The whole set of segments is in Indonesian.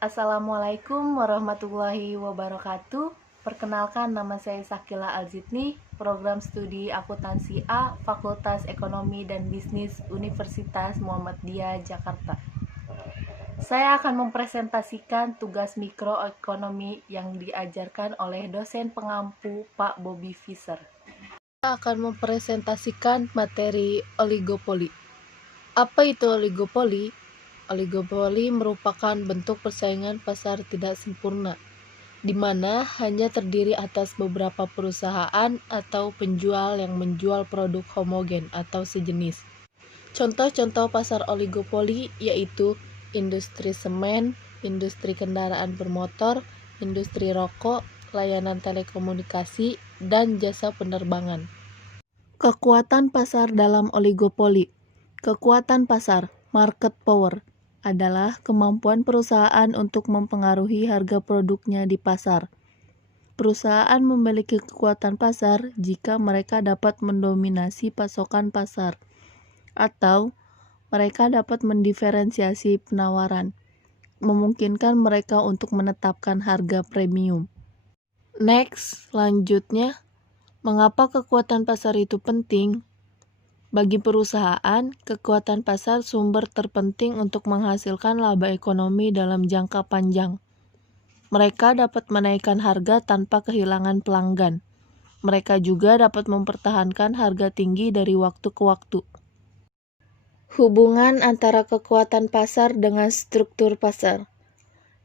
Assalamualaikum warahmatullahi wabarakatuh. Perkenalkan, nama saya Sakila Alzidni, program studi akuntansi A, Fakultas Ekonomi dan Bisnis Universitas Muhammadiyah Jakarta. Saya akan mempresentasikan tugas mikroekonomi yang diajarkan oleh dosen pengampu Pak Bobby Fischer. Saya akan mempresentasikan materi oligopoli. Apa itu oligopoli? Oligopoli merupakan bentuk persaingan pasar tidak sempurna, di mana hanya terdiri atas beberapa perusahaan atau penjual yang menjual produk homogen atau sejenis. Contoh-contoh pasar oligopoli yaitu industri semen, industri kendaraan bermotor, industri rokok, layanan telekomunikasi, dan jasa penerbangan. Kekuatan pasar dalam oligopoli. Kekuatan pasar, market power, adalah kemampuan perusahaan untuk mempengaruhi harga produknya di pasar. Perusahaan memiliki kekuatan pasar jika mereka dapat mendominasi pasokan pasar, atau mereka dapat mendiferensiasi penawaran, memungkinkan mereka untuk menetapkan harga premium. Next, selanjutnya, mengapa kekuatan pasar itu penting? Bagi perusahaan, kekuatan pasar sumber terpenting untuk menghasilkan laba ekonomi dalam jangka panjang. Mereka dapat menaikkan harga tanpa kehilangan pelanggan. Mereka juga dapat mempertahankan harga tinggi dari waktu ke waktu. Hubungan antara kekuatan pasar dengan struktur pasar.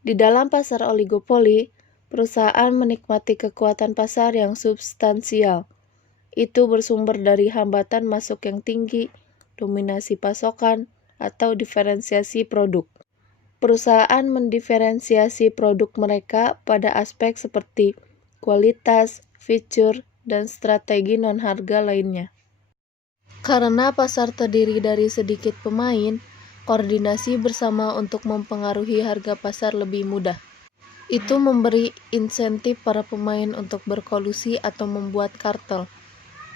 Di dalam pasar oligopoli, perusahaan menikmati kekuatan pasar yang substansial. Itu bersumber dari hambatan masuk yang tinggi, dominasi pasokan, atau diferensiasi produk. Perusahaan mendiferensiasi produk mereka pada aspek seperti kualitas, fitur, dan strategi non-harga lainnya. Karena pasar terdiri dari sedikit pemain, koordinasi bersama untuk mempengaruhi harga pasar lebih mudah. Itu memberi insentif para pemain untuk berkolusi atau membuat kartel.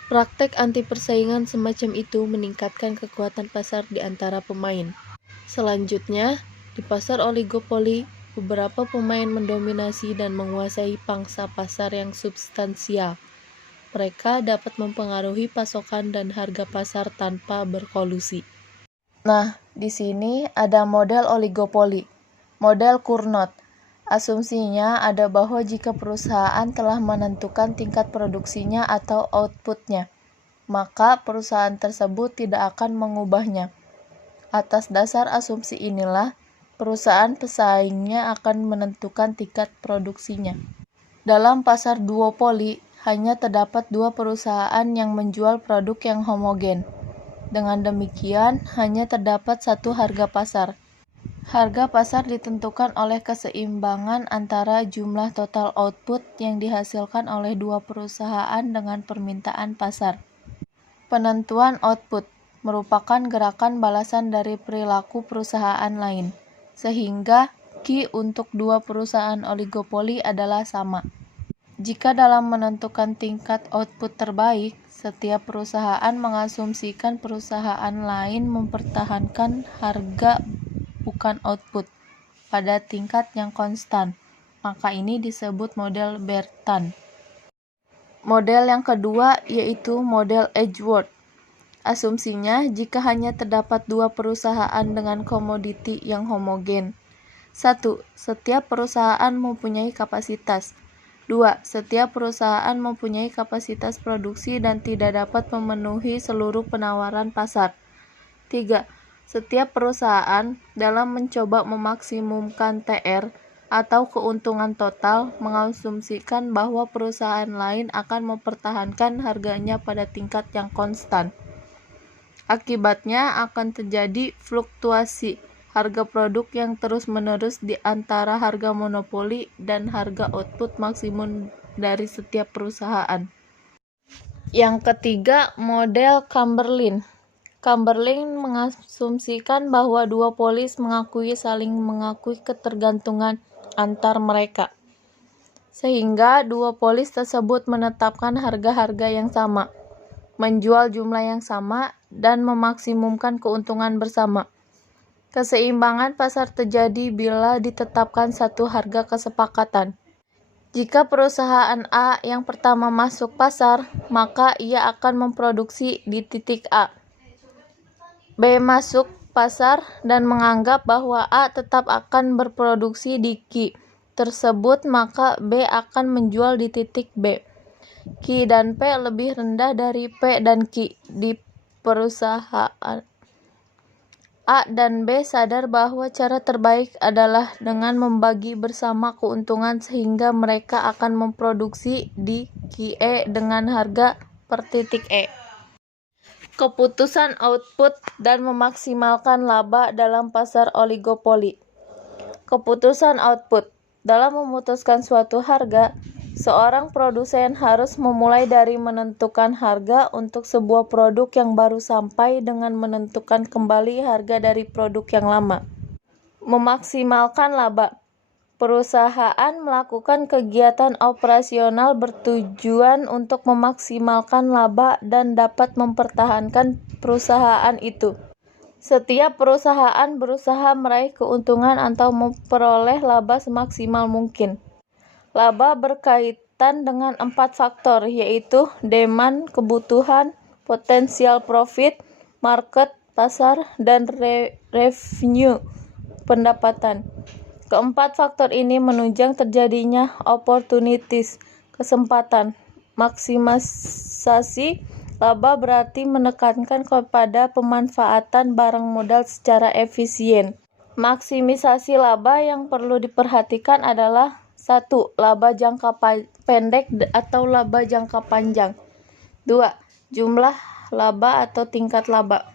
Praktek anti persaingan semacam itu meningkatkan kekuatan pasar di antara pemain. Selanjutnya, di pasar oligopoli, beberapa pemain mendominasi dan menguasai pangsa pasar yang substansial. Mereka dapat mempengaruhi pasokan dan harga pasar tanpa berkolusi. Nah, di sini ada model oligopoli, model Cournot. Asumsinya ada bahwa jika perusahaan telah menentukan tingkat produksinya atau outputnya, maka perusahaan tersebut tidak akan mengubahnya. Atas dasar asumsi inilah, perusahaan pesaingnya akan menentukan tingkat produksinya. Dalam pasar duopoli, hanya terdapat dua perusahaan yang menjual produk yang homogen. Dengan demikian, hanya terdapat satu harga pasar. Harga pasar ditentukan oleh keseimbangan antara jumlah total output yang dihasilkan oleh dua perusahaan dengan permintaan pasar. Penentuan output merupakan gerakan balasan dari perilaku perusahaan lain, sehingga Q untuk dua perusahaan oligopoli adalah sama. Jika dalam menentukan tingkat output terbaik, setiap perusahaan mengasumsikan perusahaan lain mempertahankan harga bukan output pada tingkat yang konstan, maka ini disebut model Bertrand. Model yang kedua yaitu model Edgeworth. Asumsinya jika hanya terdapat dua perusahaan dengan komoditi yang homogen. 1. Setiap perusahaan mempunyai kapasitas. 2. Setiap perusahaan mempunyai kapasitas produksi dan tidak dapat memenuhi seluruh penawaran pasar. 3. Setiap perusahaan dalam mencoba memaksimumkan TR atau keuntungan total mengasumsikan bahwa perusahaan lain akan mempertahankan harganya pada tingkat yang konstan. Akibatnya akan terjadi fluktuasi harga produk yang terus-menerus di antara harga monopoli dan harga output maksimum dari setiap perusahaan. Yang ketiga, model Chamberlain. Chamberlain mengasumsikan bahwa dua polis saling mengakui ketergantungan antar mereka, sehingga dua polis tersebut menetapkan harga-harga yang sama, menjual jumlah yang sama, dan memaksimumkan keuntungan bersama. Keseimbangan pasar terjadi bila ditetapkan satu harga kesepakatan. Jika perusahaan A yang pertama masuk pasar, maka ia akan memproduksi di titik A. B masuk pasar dan menganggap bahwa A tetap akan berproduksi di Q tersebut, maka B akan menjual di titik B. Q dan P lebih rendah dari P dan Q di perusahaan. A dan B sadar bahwa cara terbaik adalah dengan membagi bersama keuntungan sehingga mereka akan memproduksi di QE dengan harga per titik E. Keputusan output dan memaksimalkan laba dalam pasar oligopoli. Keputusan output. Dalam memutuskan suatu harga, seorang produsen harus memulai dari menentukan harga untuk sebuah produk yang baru sampai dengan menentukan kembali harga dari produk yang lama. Memaksimalkan laba. Perusahaan melakukan kegiatan operasional bertujuan untuk memaksimalkan laba dan dapat mempertahankan perusahaan itu. Setiap perusahaan berusaha meraih keuntungan atau memperoleh laba semaksimal mungkin. Laba berkaitan dengan 4 faktor, yaitu demand, kebutuhan, potensial profit, market, pasar, dan revenue, pendapatan. Keempat faktor ini menunjang terjadinya opportunities, kesempatan. Maksimisasi laba berarti menekankan kepada pemanfaatan barang modal secara efisien. Maksimisasi laba yang perlu diperhatikan adalah 1. Laba jangka pendek atau laba jangka panjang. 2. Jumlah laba atau tingkat laba.